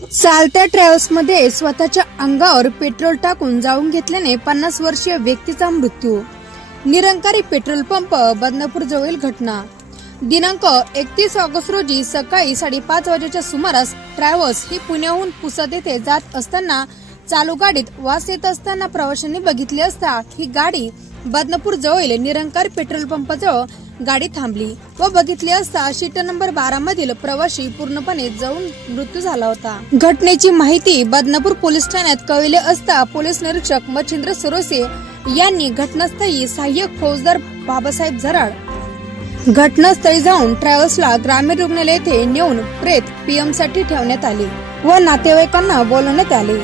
चालत्या ट्रॅव्हल्समध्ये स्वतःच्या अंगावर पेट्रोल टाकून जाऊन घेतल्याने पन्नास वर्षीय व्यक्तीचा मृत्यू. निरंकारी पेट्रोल पंप बदनापूर जवळील घटना. दिनांक एकतीस ऑगस्ट रोजी सकाळी साडेपाच वाजेच्या सुमारास ट्रॅव्हल्स ही पुण्याहून पुसद येथे जात असताना चालू गाडीत वास येत असताना प्रवाशांनी बघितले असता ही गाडी बदनापूर जवळील निरंकार पेट्रोल पंपाजवळ गाडी थांबली व बघितले असता शीट नंबर बारा मधील प्रवाशी पूर्णपणे जाऊन मृत्यू झाला होता. घटनेची माहिती बदनापूर पोलीस ठाण्यात कळविले असता पोलीस निरीक्षक मच्छिंद्र सरोसे यांनी घटनास्थळी सहाय्यक फौजदार बाबासाहेब झराड घटनास्थळी जाऊन ट्रॅव्हल्सला ग्रामीण रुग्णालय येथे नेऊन प्रेत पीएमसाठी ठेवण्यात आले व नातेवाईकांना बोलवण्यात आले.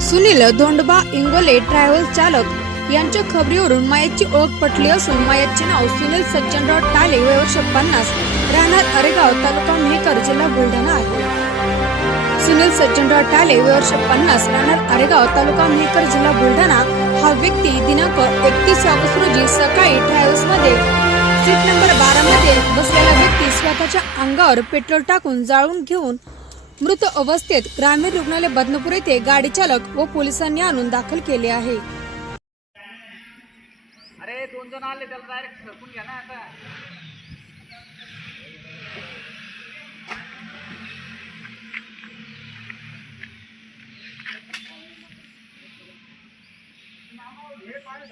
सुनील धोंडबा इंगोले ट्रॅव्हल्स चालक यांच्या खबरीवरून मायाची ओळख पटली असून मायाचे नाव सुनील सज्जनराव टाले वय वर्ष पन्नास राहणार अरेगाव तालुका मेहकर जिल्हा बुलढाणा आहे. सुनील सज्जनराव टाले वय वर्ष पन्नास राहणार अरेगाव तालुका मेहकर जिल्हा बुलढाणा हा व्यक्ती दिनांक एकतीस ऑगस्ट रोजी सकाळी ट्रॅव्हल्समध्ये सीट नंबर बारा मध्ये बसलेला व्यक्ती स्वतःच्या अंगावर पेट्रोल टाकून जाळून घेऊन मृत अवस्थेत ग्रामीण रुग्णालय बदनापूर येथे गाडी चालक व पोलिसांनी आणून दाखल केले आहे. दोन जण आले त्याला डायरेक्ट सरकून घ्या ना आता. हे पाय